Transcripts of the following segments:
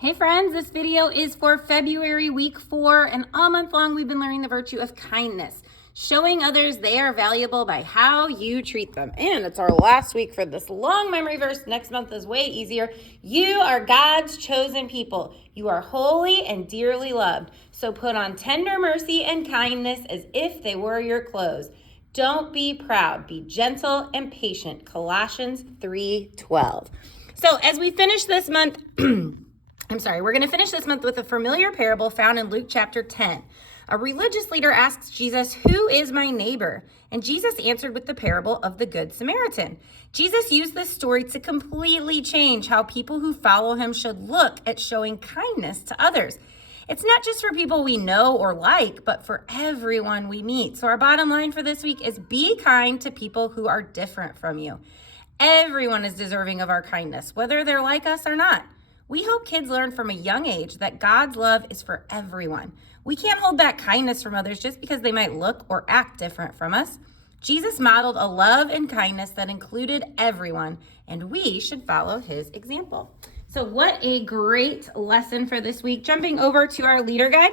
Hey friends, this video is for February week 4, and all month long we've been learning the virtue of kindness, showing others they are valuable by how you treat them. And it's our last week for this long memory verse. Next month is way easier. You are God's chosen people. You are holy and dearly loved. So put on tender mercy and kindness as if they were your clothes. Don't be proud, be gentle and patient. Colossians 3:12. So as we finish this month, we're going to finish this month with a familiar parable found in Luke chapter 10. A religious leader asks Jesus, "Who is my neighbor?" And Jesus answered with the parable of the Good Samaritan. Jesus used this story to completely change how people who follow him should look at showing kindness to others. It's not just for people we know or like, but for everyone we meet. So our bottom line for this week is be kind to people who are different from you. Everyone is deserving of our kindness, whether they're like us or not. We hope kids learn from a young age that God's love is for everyone. We can't hold back kindness from others just because they might look or act different from us. Jesus modeled a love and kindness that included everyone, and we should follow his example. So what a great lesson for this week. Jumping over to our leader guide.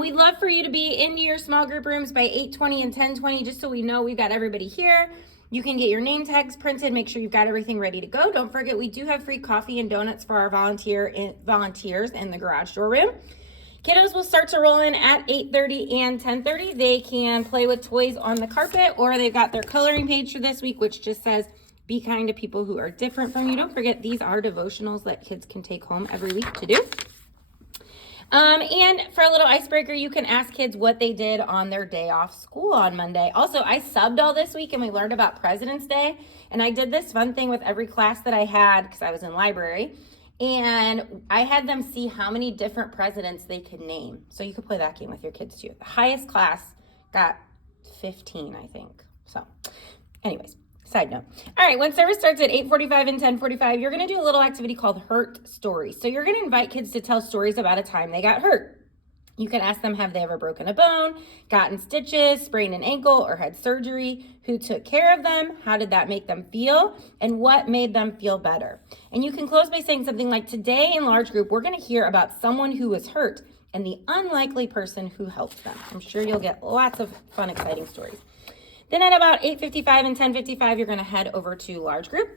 We'd love for you to be into your small group rooms by 8:20 and 10:20, just so we know we've got everybody here. You can get your name tags printed. Make sure you've got everything ready to go. Don't forget, we do have free coffee and donuts for our volunteers in the garage door room. Kiddos will start to roll in at 8:30 and 10:30. They can play with toys on the carpet, or they've got their coloring page for this week, which just says, be kind to people who are different from you. Don't forget, these are devotionals that kids can take home every week to do. And for a little icebreaker, you can ask kids what they did on their day off school on Monday. Also, I subbed all this week and we learned about President's Day. And I did this fun thing with every class that I had because I was in library. And I had them see how many different presidents they could name. So you could play that game with your kids too. The highest class got 15, I think. So anyways. Side note. All right, when service starts at 8:45 and 10:45, you're going to do a little activity called Hurt Stories. So you're going to invite kids to tell stories about a time they got hurt. You can ask them, have they ever broken a bone, gotten stitches, sprained an ankle, or had surgery? Who took care of them? How did that make them feel? And what made them feel better? And you can close by saying something like, today in large group, we're going to hear about someone who was hurt and the unlikely person who helped them. I'm sure you'll get lots of fun, exciting stories. Then at about 8:55 and 10:55, you're going to head over to large group.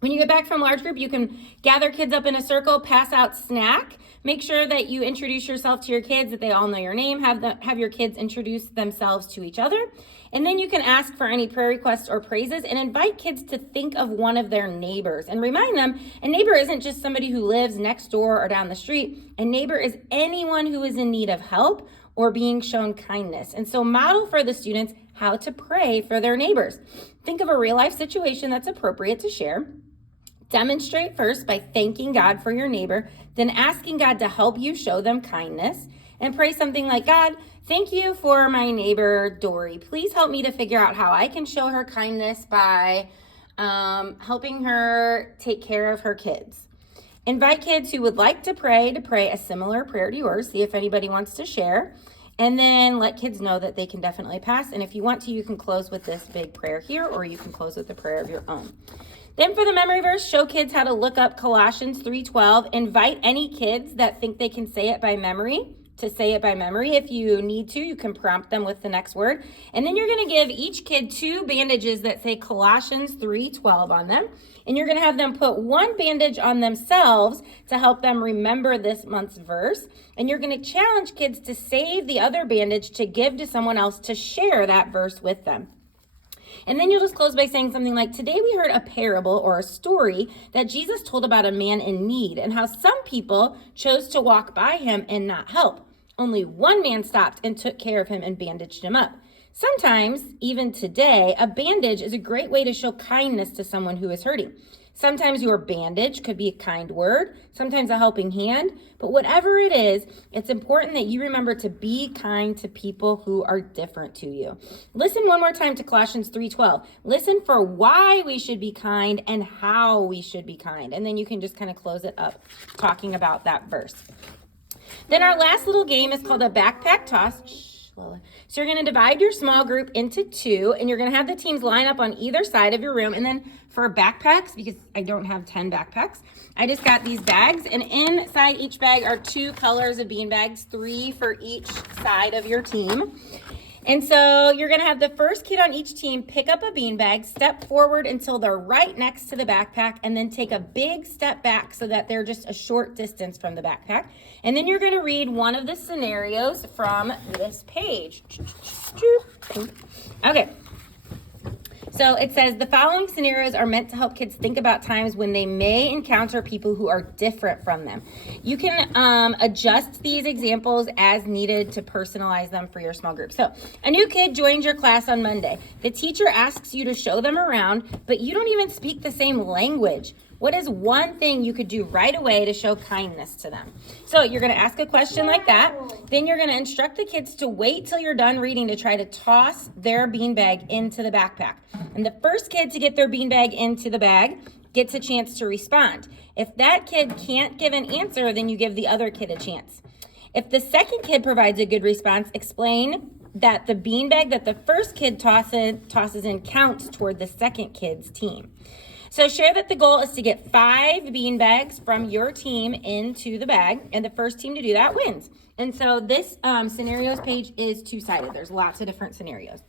When you get back from large group, you can gather kids up in a circle, pass out snack. Make sure that you introduce yourself to your kids, that they all know your name. Have your kids introduce themselves to each other. And then you can ask for any prayer requests or praises and invite kids to think of one of their neighbors and remind them a neighbor isn't just somebody who lives next door or down the street. A neighbor is anyone who is in need of help or being shown kindness. And so model for the students how to pray for their neighbors. Think of a real life situation that's appropriate to share. Demonstrate first by thanking God for your neighbor, then asking God to help you show them kindness, and pray something like, God, thank you for my neighbor, Dory. Please help me to figure out how I can show her kindness by helping her take care of her kids. Invite kids who would like to pray a similar prayer to yours. See if anybody wants to share. And then let kids know that they can definitely pass. And if you want to, you can close with this big prayer here, or you can close with a prayer of your own. Then for the memory verse, show kids how to look up Colossians 3:12. Invite any kids that think they can say it by memory to say it by memory. If you need to, you can prompt them with the next word. And then you're going to give each kid 2 bandages that say Colossians 3:12 on them. And you're going to have them put 1 bandage on themselves to help them remember this month's verse. And you're going to challenge kids to save the other bandage to give to someone else to share that verse with them. And then you'll just close by saying something like, today we heard a parable or a story that Jesus told about a man in need and how some people chose to walk by him and not help. Only one man stopped and took care of him and bandaged him up. Sometimes, even today, a bandage is a great way to show kindness to someone who is hurting. Sometimes your bandage could be a kind word, sometimes a helping hand, but whatever it is, it's important that you remember to be kind to people who are different to you. Listen one more time to Colossians 3:12. Listen for why we should be kind and how we should be kind. And then you can just kind of close it up talking about that verse. Then our last little game is called a backpack toss. So you're going to divide your small group into 2, and you're going to have the teams line up on either side of your room. And then for backpacks, because I don't have 10 backpacks, I just got these bags, and inside each bag are 2 colors of bean bags, 3 for each side of your team. And so you're going to have the first kid on each team pick up a beanbag, step forward until they're right next to the backpack, and then take a big step back so that they're just a short distance from the backpack. And then you're going to read one of the scenarios from this page. Okay. So it says the following scenarios are meant to help kids think about times when they may encounter people who are different from them. You can adjust these examples as needed to personalize them for your small group. So a new kid joins your class on Monday. The teacher asks you to show them around, but you don't even speak the same language. What is one thing you could do right away to show kindness to them? So you're going to ask a question like that. Then you're going to instruct the kids to wait till you're done reading to try to toss their beanbag into the backpack. And the first kid to get their beanbag into the bag gets a chance to respond. If that kid can't give an answer, then you give the other kid a chance. If the second kid provides a good response, explain that the beanbag that the first kid tosses in counts toward the second kid's team. So share that the goal is to get 5 bean bags from your team into the bag, and the first team to do that wins. And so this scenarios page is 2-sided. There's lots of different scenarios.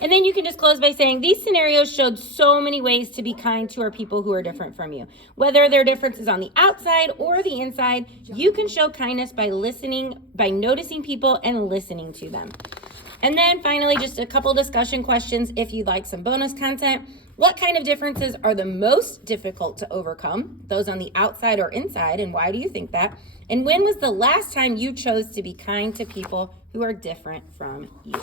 And then you can just close by saying these scenarios showed so many ways to be kind to our people who are different from you. Whether their difference is on the outside or the inside, you can show kindness by noticing people and listening to them. And then finally, just a couple discussion questions if you'd like some bonus content. What kind of differences are the most difficult to overcome? Those on the outside or inside, and why do you think that? And when was the last time you chose to be kind to people who are different from you?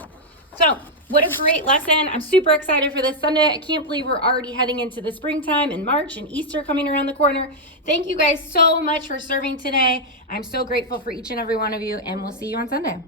So, what a great lesson. I'm super excited for this Sunday. I can't believe we're already heading into the springtime and March and Easter coming around the corner. Thank you guys so much for serving today. I'm so grateful for each and every one of you, and we'll see you on Sunday.